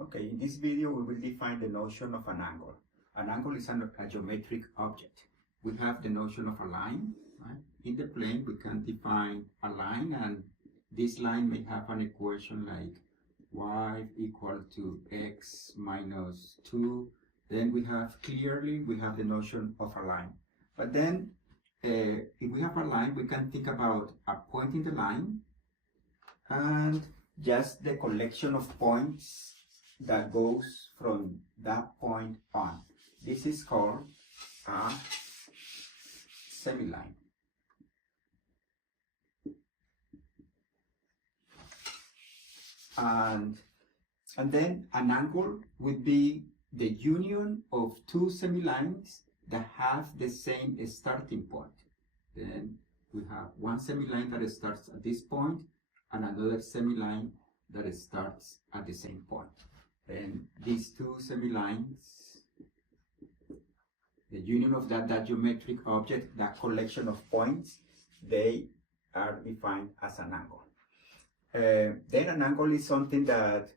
Okay, in this video we will define the notion of an angle. An angle is a geometric object. We have the notion of a line. Right? In the plane we can define a line, and this line may have an equation like y equal to x minus 2. Then we have the notion of a line. But then if we have a line, we can think about a point in the line and just the collection of points that goes from that point on. This is called a semiline. And then an angle would be the union of two semilines that have the same starting point. Then we have one semiline that starts at this point and another semiline that starts at the same point. Then these two semilines, the union of that geometric object, that collection of points, they are defined as an angle. Then an angle is something that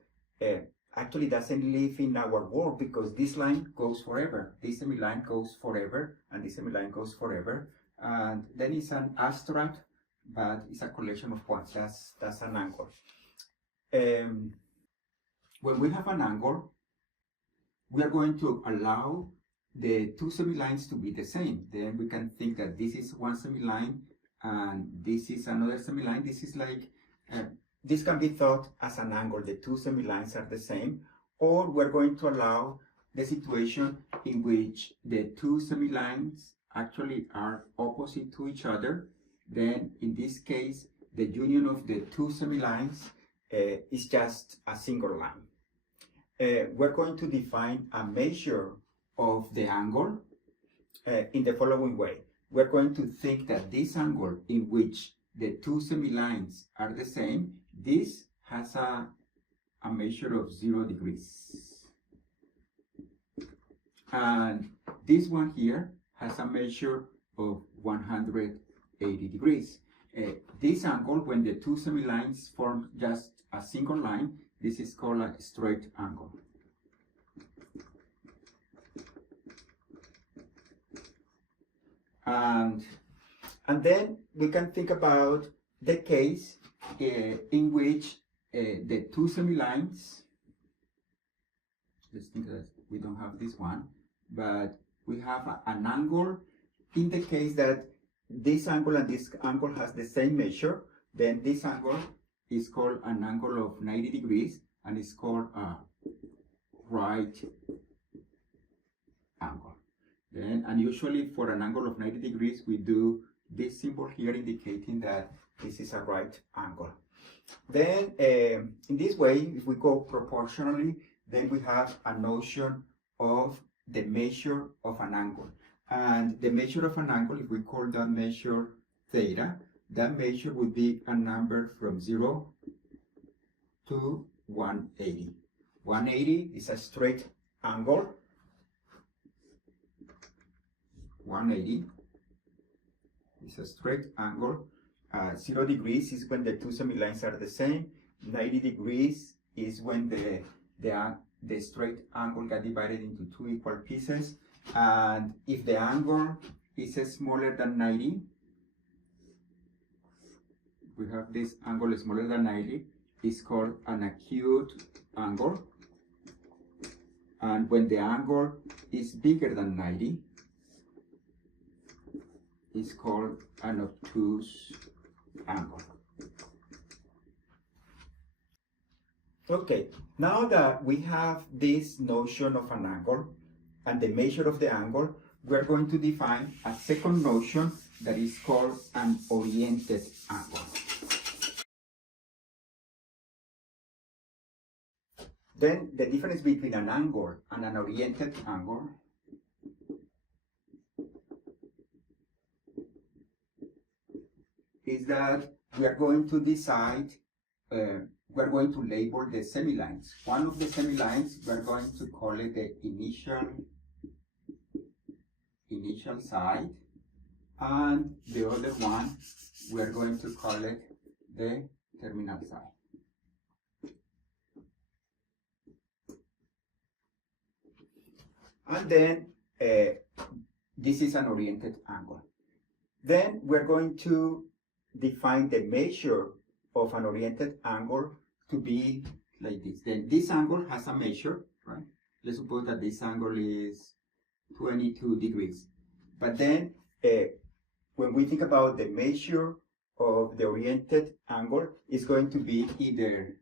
actually doesn't live in our world, because this line goes forever, this semiline goes forever, and this semiline goes forever. And then it's an abstract, but it's a collection of points. That's an angle. When we have an angle, we are going to allow the two semilines to be the same. Then we can think that this is one semiline and this is another semiline. This is like, this can be thought as an angle. The two semilines are the same. Or we're going to allow the situation in which the two semilines actually are opposite to each other. Then in this case, the union of the two semilines is just a single line. We're going to define a measure of the angle in the following way. We're going to think that this angle in which the two semilines are the same, this has a measure of 0 degrees. And this one here has a measure of 180 degrees. This angle, when the two semilines form just a single line, this is called a straight angle. And then we can think about the case in which the two semilines, let's think that we don't have this one, but we have an angle. In the case that this angle and this angle has the same measure, then this angle is called an angle of 90 degrees, and it's called a right angle. Then, and usually for an angle of 90 degrees, we do this symbol here indicating that this is a right angle. Then, in this way, if we go proportionally, then we have a notion of the measure of an angle. And the measure of an angle, if we call that measure theta, that measure would be a number from 0 to 180. 180 is a straight angle. 180 is a straight angle. 0 degrees is when the two semilines are the same. 90 degrees is when the straight angle got divided into two equal pieces. And if the angle is smaller than 90, we have this angle smaller than 90, is called an acute angle. And when the angle is bigger than 90, is called an obtuse angle. Okay, now that we have this notion of an angle and the measure of the angle, we're going to define a second notion that is called an oriented angle. Then the difference between an angle and an oriented angle is that we are going to decide, we're going to label the semilines. One of the semilines, we're going to call it the initial side, and the other one, we're going to call it the terminal side. And then this is an oriented angle. Then we're going to define the measure of an oriented angle to be like this. Then this angle has a measure, right? Let's suppose that this angle is 22 degrees. But then when we think about the measure of the oriented angle, it's going to be either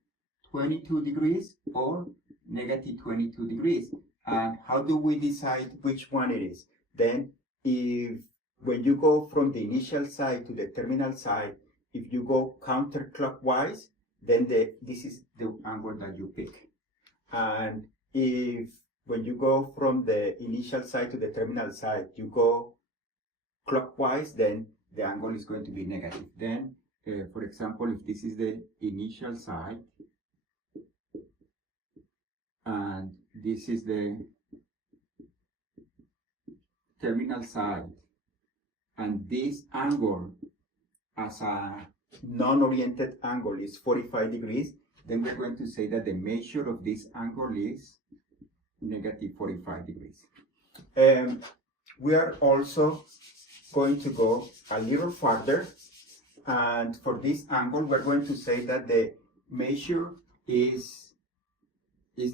22 degrees or negative 22 degrees. And how do we decide which one it is? Then when you go from the initial side to the terminal side, if you go counterclockwise, then this is the angle that you pick. And when you go from the initial side to the terminal side, you go clockwise, then the angle is going to be negative. Then, for example, if this is the initial side, and this is the terminal side, and this angle as a non-oriented angle is 45 degrees, then we're going to say that the measure of this angle is negative 45 degrees. We are also going to go a little farther, and for this angle we're going to say that the measure is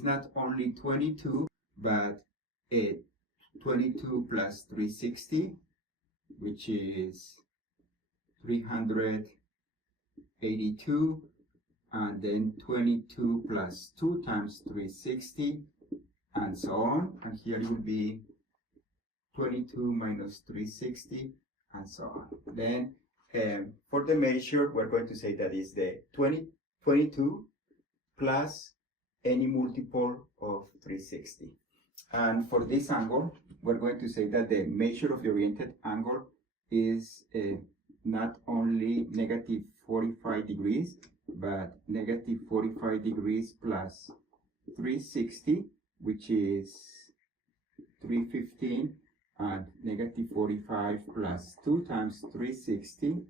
not only 22 but 22 plus 360, which is 382, and then 22 plus 2 times 360, and so on. And here it will be 22 minus 360, and so on. Then for the measure, we're going to say that is the 22 plus any multiple of 360. And for this angle, we're going to say that the measure of the oriented angle is not only negative 45 degrees, but negative 45 degrees plus 360, which is 315, and negative 45 plus 2 times 360,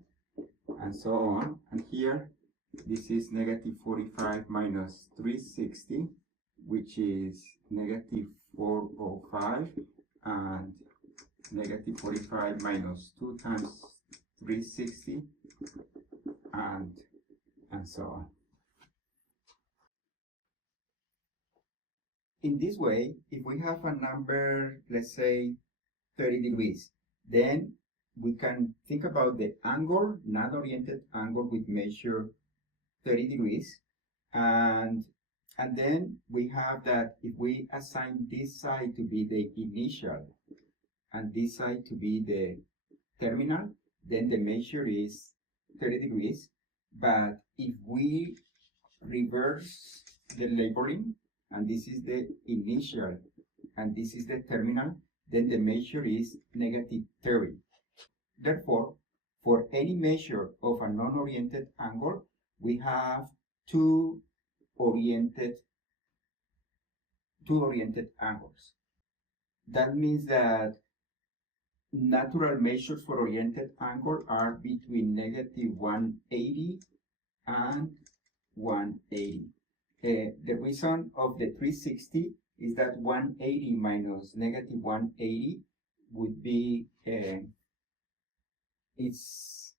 and so on. And here, this is negative 45 minus 360, which is negative 405, and negative 45 minus 2 times 360, and so on. In this way, if we have a number, let's say 30 degrees, then we can think about the angle, non-oriented angle with measure 30 degrees, and then we have that if we assign this side to be the initial and this side to be the terminal, then the measure is 30 degrees. But if we reverse the labeling, and this is the initial and this is the terminal, then the measure is negative 30. Therefore, for any measure of a non-oriented angle, we have two oriented angles. That means that natural measures for oriented angle are between negative 180 and 180. The reason of the 360 is that 180 minus negative 180 would be is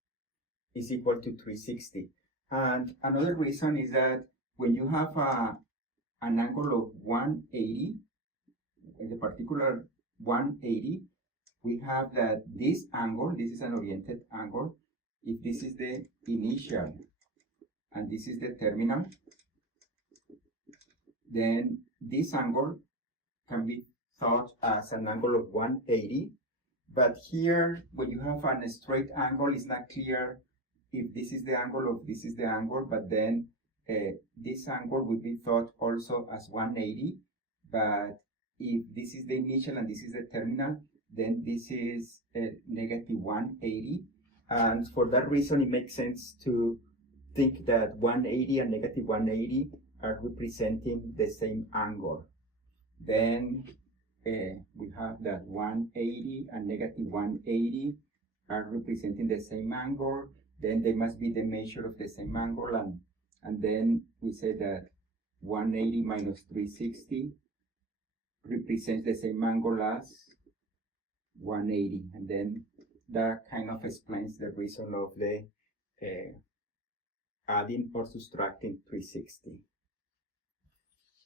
equal to 360. And another reason is that when you have an angle of 180, in the particular 180, we have that this angle, this is an oriented angle. If this is the initial and this is the terminal, then this angle can be thought as an angle of 180. But here, when you have a straight angle, it's not clear if this is the angle or this is the angle, but then this angle would be thought also as 180. But if this is the initial and this is the terminal, then this is negative 180. And for that reason, it makes sense to think that 180 and negative 180 are representing the same angle. Then we have that 180 and negative 180 are representing the same angle. Then they must be the measure of the same angle, and then we say that 180 minus 360 represents the same angle as 180, and then that kind of explains the reason of the adding or subtracting 360.